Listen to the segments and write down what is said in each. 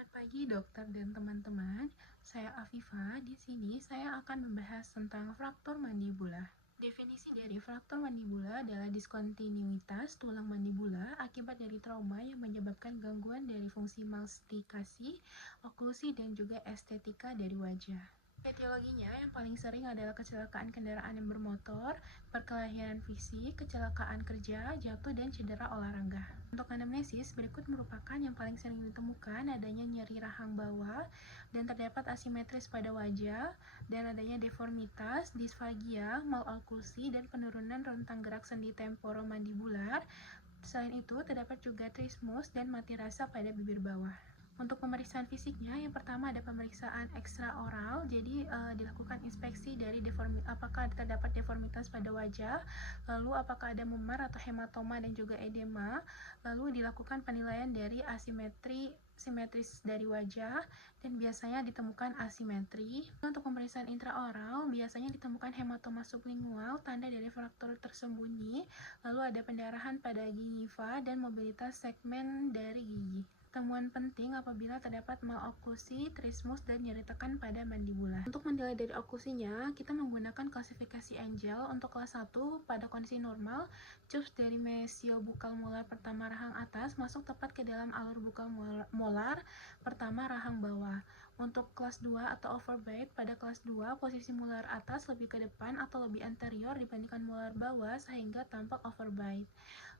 Selamat pagi dokter dan teman-teman. Saya Afifa. Di sini saya akan membahas tentang fraktur mandibula. Definisi dari fraktur mandibula adalah diskontinuitas tulang mandibula akibat dari trauma yang menyebabkan gangguan dari fungsi mastikasi, oklusi, dan juga estetika dari wajah. Etiologinya yang paling sering adalah kecelakaan kendaraan yang bermotor, perkelahian fisik, kecelakaan kerja, jatuh, dan cedera olahraga. Untuk anamnesis, berikut merupakan yang paling sering ditemukan adanya nyeri rahang bawah dan terdapat asimetris pada wajah, dan adanya deformitas, disfagia, maloklusi, dan penurunan rentang gerak sendi temporomandibular. Selain itu, terdapat juga trismus dan mati rasa pada bibir bawah. Untuk pemeriksaan fisiknya, yang pertama ada pemeriksaan ekstraoral, jadi dilakukan inspeksi dari apakah terdapat deformitas pada wajah, lalu apakah ada memar atau hematoma dan juga edema, lalu dilakukan penilaian dari simetris dari wajah, dan biasanya ditemukan asimetri. Untuk pemeriksaan intraoral, biasanya ditemukan hematoma sublingual, tanda dari fraktur tersembunyi, lalu ada pendarahan pada gingiva dan mobilitas segmen dari gigi. Temuan penting apabila terdapat maloklusi, trismus, dan nyeri tekan pada mandibula. Untuk menilai dari oklusinya, kita menggunakan klasifikasi Angel. Untuk kelas 1, pada kondisi normal, cups dari mesiobukal molar pertama rahang atas masuk tepat ke dalam alur bukal molar pertama rahang bawah. Untuk kelas 2 atau overbite, pada kelas 2, posisi molar atas lebih ke depan atau lebih anterior dibandingkan molar bawah sehingga tampak overbite.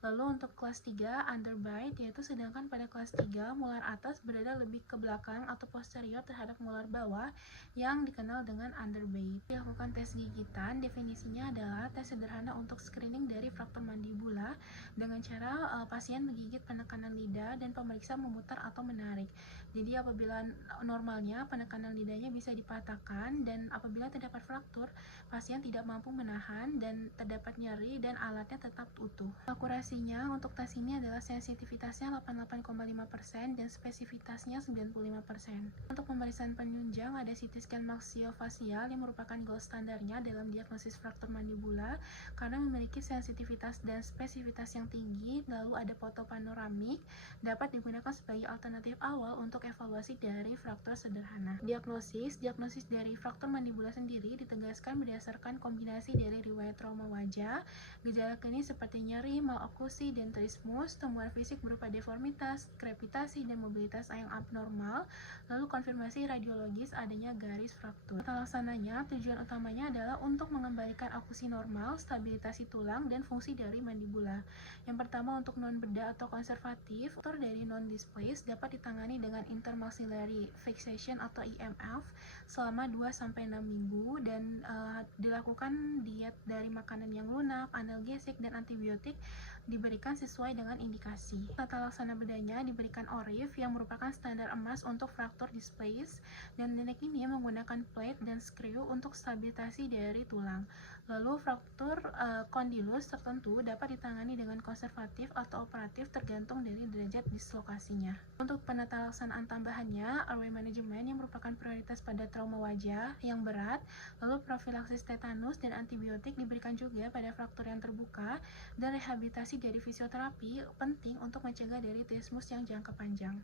Lalu untuk kelas 3, underbite, yaitu sedangkan pada kelas 3, molar atas berada lebih ke belakang atau posterior terhadap molar bawah yang dikenal dengan underbite. Dilakukan tes gigitan, definisinya adalah tes sederhana untuk screening dari fraktur mandibula dengan cara pasien menggigit penekanan lidah dan pemeriksa memutar atau menarik. Jadi apabila normalnya penekanan lidahnya bisa dipatahkan, dan apabila terdapat fraktur, pasien tidak mampu menahan dan terdapat nyeri dan alatnya tetap utuh. Akurasinya untuk tes ini adalah sensitivitasnya 88,5% dan spesifitasnya 95%. Untuk pemeriksaan penunjang ada CT scan maksiofacial yang merupakan gold standarnya dalam diagnosis fraktur mandibula karena memiliki sensitivitas dan spesifitas yang tinggi. Lalu ada foto panoramik, dapat digunakan sebagai alternatif awal untuk evaluasi dari fraktur sederhana. Diagnosis dari fraktur mandibula sendiri ditegaskan berdasarkan kombinasi dari riwayat trauma wajah, gejala klinis seperti nyeri, maloklusi, dan trismus, temuan fisik berupa deformitas, krepitasi, dan mobilitas yang abnormal, lalu konfirmasi radiologis adanya garis fraktur. Tata laksananya, tujuan utamanya adalah untuk mengembalikan oklusi normal, stabilitasi tulang, dan fungsi dari mandibula. Yang pertama, untuk non-bedah atau konservatif, fraktur dari non-displaced dapat ditangani dengan intermaxillary fixation atau IMF selama 2-6 minggu dan dilakukan diet dari makanan yang lunak, analgesik, dan antibiotik diberikan sesuai dengan indikasi. Tata laksana bedahnya diberikan ORIF yang merupakan standar emas untuk fraktur displaced, dan teknik ini menggunakan plate dan screw untuk stabilisasi dari tulang. Lalu fraktur kondilus tertentu dapat ditangani dengan konservatif atau operatif tergantung dari derajat dislokasinya. Untuk penata laksanaan tambahannya, airway management yang merupakan prioritas pada trauma wajah yang berat, lalu profilaksis tetanus dan antibiotik diberikan juga pada fraktur yang terbuka, dan rehabilitasi dari fisioterapi penting untuk mencegah dari trismus yang jangka panjang.